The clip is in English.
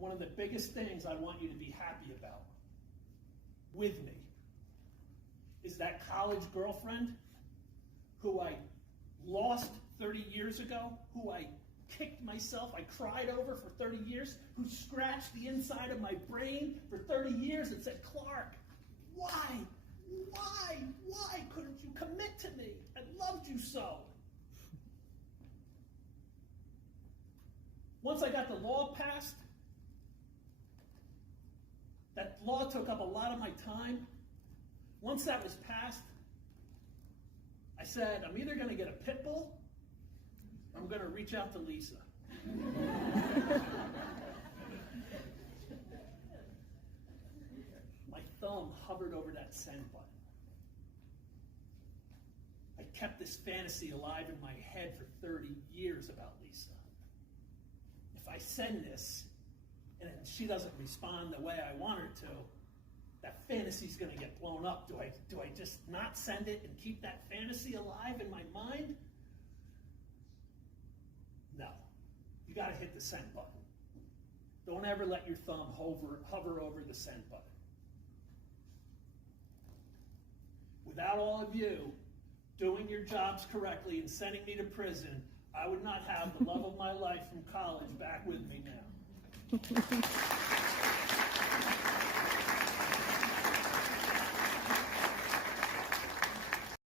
one of the biggest things I want you to be happy about with me is that college girlfriend who I lost 30 years ago, who I kicked myself, I cried over for 30 years, who scratched the inside of my brain for 30 years and said, Clark, why couldn't you commit to me? I loved you so. Once I got the law passed, that law took up a lot of my time. Once that was passed, I said, I'm either going to get a pit bull, or I'm going to reach out to Lisa. My thumb hovered over that send button. I kept this fantasy alive in my head for 30 years about Lisa. If I send this, and she doesn't respond the way I want her to, that fantasy's going to get blown up. Do I just not send it and keep that fantasy alive in my mind? No. You got to hit the send button. Don't ever let your thumb hover over the send button. Without all of you doing your jobs correctly and sending me to prison, I would not have the love of my life from college back with me now.